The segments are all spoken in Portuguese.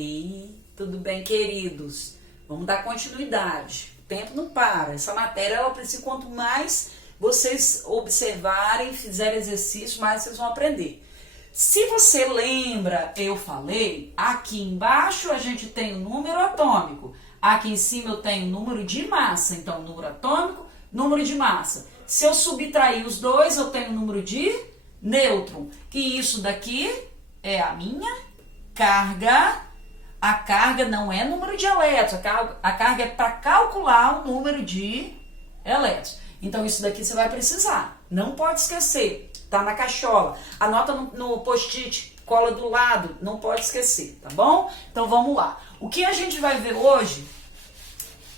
E tudo bem, queridos? Vamos dar continuidade. O tempo não para. Essa matéria, ela precisa, quanto mais vocês observarem, fizerem exercício, mais vocês vão aprender. Se você lembra, eu falei, aqui embaixo a gente tem o número atômico. Aqui em cima eu tenho o número de massa. Então, número atômico, número de massa. Se eu subtrair os dois, eu tenho o número de nêutron. E isso daqui é a minha carga. A carga não é número de elétrons. A carga é para calcular o número de elétrons. Então, isso daqui você vai precisar. Não pode esquecer. Tá na cachola. Anota no post-it, cola do lado. Não pode esquecer, tá bom? Então, vamos lá. O que a gente vai ver hoje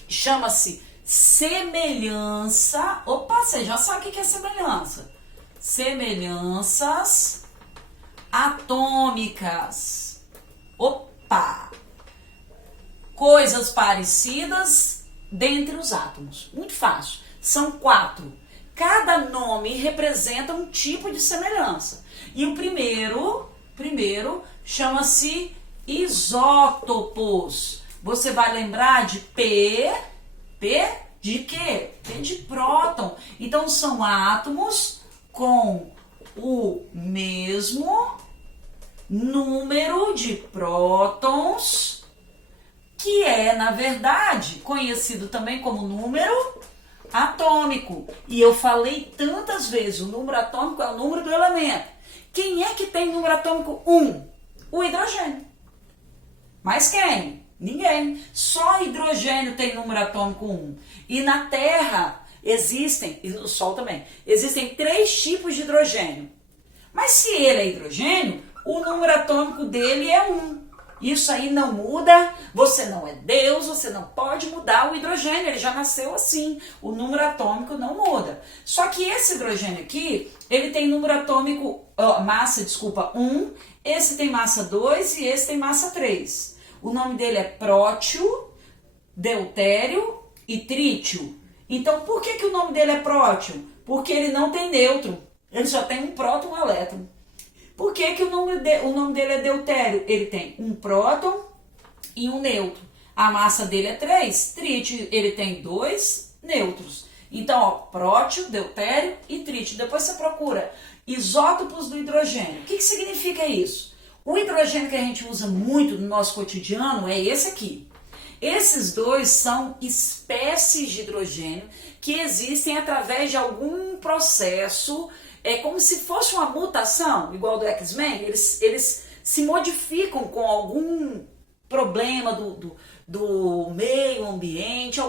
chama-se semelhança. Opa, você já sabe o que é semelhança. Semelhanças atômicas. Opa! Coisas parecidas dentre os átomos. Muito fácil. São 4. Cada nome representa um tipo de semelhança. E o primeiro chama-se isótopos. Você vai lembrar de P de quê? P de próton. Então são átomos com o mesmo número de prótons, que é, na verdade, conhecido também como número atômico. E eu falei tantas vezes, o número atômico é o número do elemento. Quem é que tem número atômico 1? O hidrogênio. Mas quem? Ninguém. Só hidrogênio tem número atômico 1. E na Terra existem, e no Sol também, existem 3 tipos de hidrogênio. Mas se ele é hidrogênio, o número atômico dele é 1. Isso aí não muda, você não é Deus, você não pode mudar o hidrogênio, ele já nasceu assim, o número atômico não muda. Só que esse hidrogênio aqui, ele tem número atômico, massa 1, esse tem massa 2 e esse tem massa 3. O nome dele é prótio, deutério e trítio. Então, por que o nome dele é prótio? Porque ele não tem nêutron, ele só tem um próton e um elétron. Por que o nome dele é deutério? Ele tem um próton e um nêutron. A massa dele é 3. Trítio, ele tem 2 nêutrons. Então, ó, prótio, deutério e trítio. Depois você procura isótopos do hidrogênio. O que significa isso? O hidrogênio que a gente usa muito no nosso cotidiano é esse aqui. Esses dois são espécies de hidrogênio que existem através de algum processo. É como se fosse uma mutação, igual do X-Men, eles se modificam com algum problema do meio ambiente,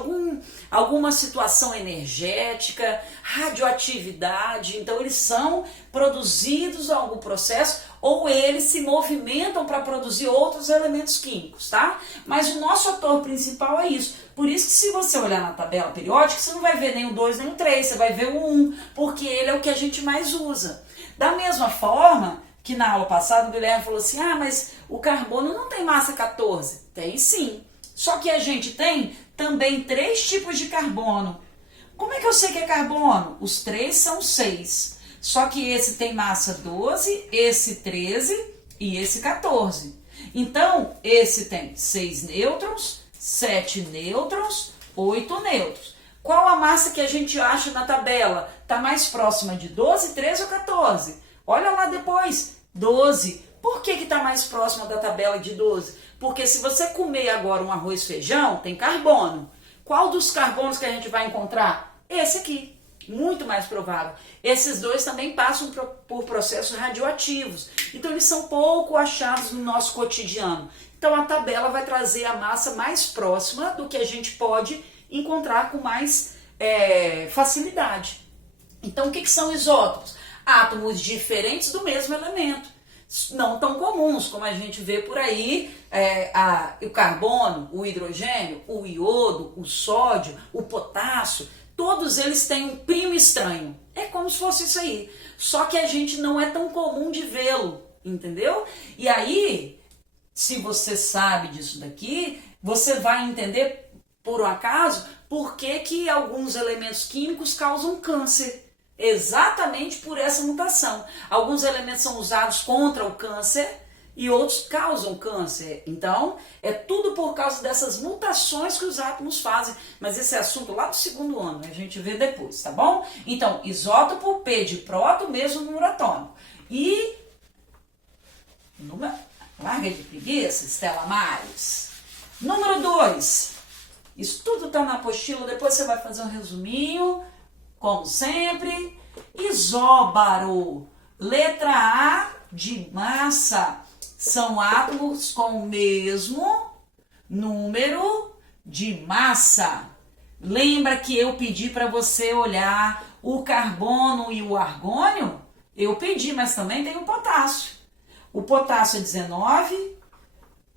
alguma situação energética, radioatividade. Então eles são produzidos em algum processo ou eles se movimentam para produzir outros elementos químicos, tá? Mas o nosso ator principal é isso. Por isso que se você olhar na tabela periódica, você não vai ver nem o 2 nem o 3, você vai ver o 1, porque ele é o que a gente mais usa. Da mesma forma que na aula passada o Guilherme falou assim, mas o carbono não tem massa 14. Tem sim. Só que a gente tem também 3 tipos de carbono. Como é que eu sei que é carbono? Os 3 são 6. Só que esse tem massa 12, esse 13 e esse 14. Então, esse tem 6 nêutrons, 7 nêutrons, 8 nêutrons. Qual a massa que a gente acha na tabela? Está mais próxima de 12, 13 ou 14? Olha lá depois, 12. Por que está mais próxima da tabela de 12? Porque se você comer agora um arroz e feijão, tem carbono. Qual dos carbonos que a gente vai encontrar? Esse aqui. Muito mais provável. Esses dois também passam por processos radioativos. Então, eles são pouco achados no nosso cotidiano. Então, a tabela vai trazer a massa mais próxima do que a gente pode encontrar com mais facilidade. Então, o que são isótopos? Átomos diferentes do mesmo elemento. Não tão comuns, como a gente vê por aí, o carbono, o hidrogênio, o iodo, o sódio, o potássio. Todos eles têm um primo estranho. É como se fosse isso aí. Só que a gente não é tão comum de vê-lo, entendeu? E aí, se você sabe disso daqui, você vai entender, por um acaso, por que alguns elementos químicos causam câncer. Exatamente por essa mutação. Alguns elementos são usados contra o câncer e outros causam câncer. Então, é tudo por causa dessas mutações que os átomos fazem. Mas esse é assunto lá do segundo ano, né? A gente vê depois, tá bom? Então, isótopo P de próton, mesmo número atômico. E... larga de preguiça, Estela Maris. Número 2. Isso tudo tá na apostila, depois você vai fazer um resuminho, como sempre. Isóbaro. Letra A de massa. São átomos com o mesmo número de massa. Lembra que eu pedi para você olhar o carbono e o argônio? Eu pedi, mas também tem o potássio. O potássio é 19,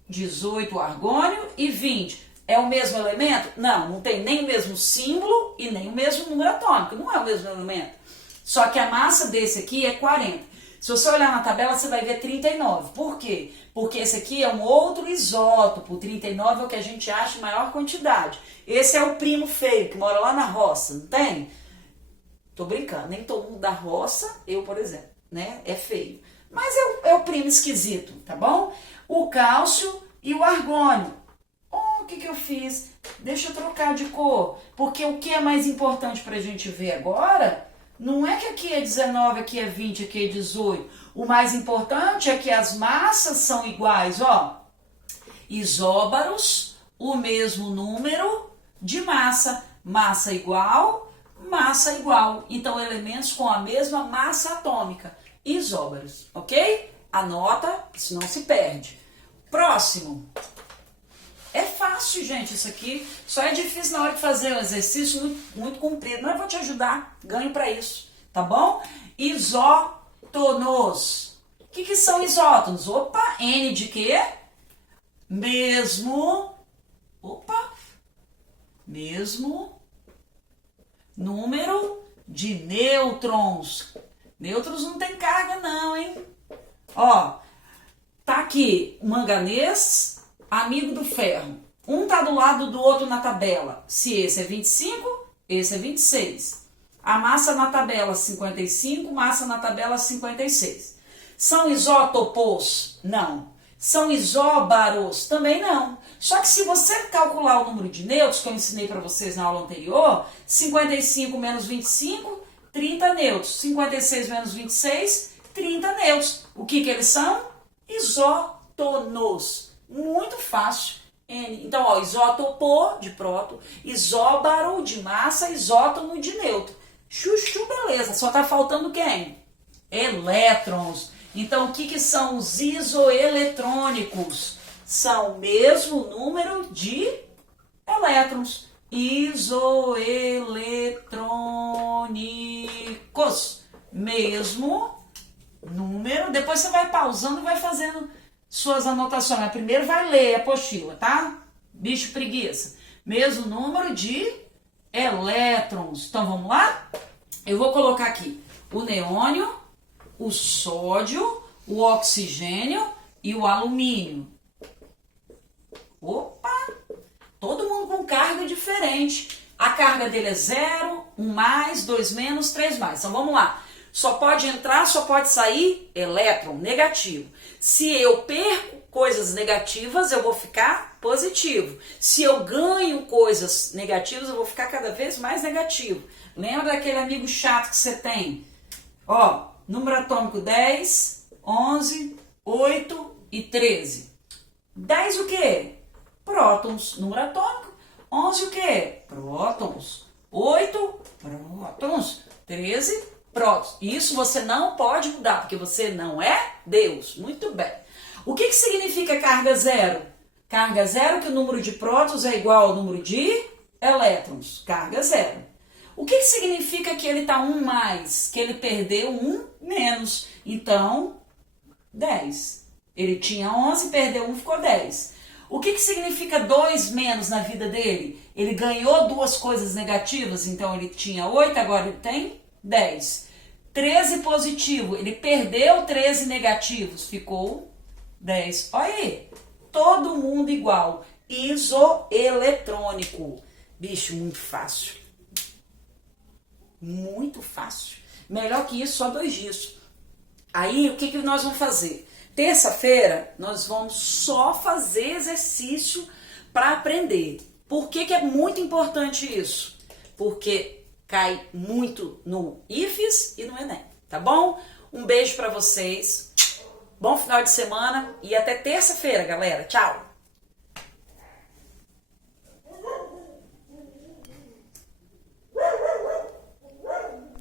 18 o argônio e 20. É o mesmo elemento? Não, não tem nem o mesmo símbolo e nem o mesmo número atômico. Não é o mesmo elemento. Só que a massa desse aqui é 40. Se você olhar na tabela, você vai ver 39. Por quê? Porque esse aqui é um outro isótopo. 39 é o que a gente acha em maior quantidade. Esse é o primo feio, que mora lá na roça, não tem? Tô brincando, nem todo mundo da roça, eu, por exemplo, né? É feio. Mas é o primo esquisito, tá bom? O cálcio e o argônio. O que eu fiz? Deixa eu trocar de cor. Porque o que é mais importante pra gente ver agora... Não é que aqui é 19, aqui é 20, aqui é 18. O mais importante é que as massas são iguais, ó. Isóbaros, o mesmo número de massa. Massa igual, massa igual. Então, elementos com a mesma massa atômica. Isóbaros, ok? Anota, senão se perde. Próximo. É fácil, gente, isso aqui. Só é difícil na hora de fazer um exercício muito comprido. Mas eu vou te ajudar. Ganho para isso. Tá bom? Isótonos. O que são isótonos? Opa, N de quê? Mesmo. Opa. Mesmo número de nêutrons. Nêutrons não tem carga não, hein? Ó, tá aqui o manganês... amigo do ferro. Um tá do lado do outro na tabela. Se esse é 25, esse é 26. A massa na tabela 55, massa na tabela 56. São isótopos? Não. São isóbaros? Também não. Só que se você calcular o número de nêutrons, que eu ensinei para vocês na aula anterior, 55 menos 25, 30 nêutrons. 56 menos 26, 30 nêutrons. O que eles são? Isótonos. Muito fácil. Então, ó, isótopo de próton, isóbaro de massa, isótono de nêutron. Chuchu, beleza. Só tá faltando quem? Elétrons. Então, o que são os isoeletrônicos? São o mesmo número de elétrons. Isoeletrônicos. Mesmo número. Depois você vai pausando e vai fazendo suas anotações. Mas primeiro vai ler a apostila, tá? Bicho preguiça. Mesmo número de elétrons. Então vamos lá? Eu vou colocar aqui o neônio, o sódio, o oxigênio e o alumínio. Opa! Todo mundo com carga diferente. A carga dele é 0, 1 mais, 2 menos, 3 mais. Então vamos lá. Só pode entrar, só pode sair elétron, negativo. Se eu perco coisas negativas, eu vou ficar positivo. Se eu ganho coisas negativas, eu vou ficar cada vez mais negativo. Lembra daquele amigo chato que você tem? Ó, número atômico 10, 11, 8 e 13. 10 o quê? Prótons. Número atômico. 11 o quê? Prótons. 8 prótons. 13 prótons. Isso você não pode mudar, porque você não é Deus. Muito bem. O que significa carga zero? Carga zero que o número de prótons é igual ao número de elétrons. Carga zero. O que significa que ele está 1 mais? Que ele perdeu 1 menos. Então, 10. Ele tinha 11, perdeu 1, ficou 10. O que significa 2 menos na vida dele? Ele ganhou duas coisas negativas, então ele tinha 8, agora ele tem 10. 13 positivo, ele perdeu 13 negativos, ficou 10. Olha aí, todo mundo igual. Isoeletrônico. Bicho, muito fácil. Muito fácil. Melhor que isso, só 2 dias. Aí, o que nós vamos fazer? Terça-feira nós vamos só fazer exercício para aprender. Por que é muito importante isso? Porque cai muito no IFES e no Enem, tá bom? Um beijo para vocês, bom final de semana e até terça-feira, galera. Tchau!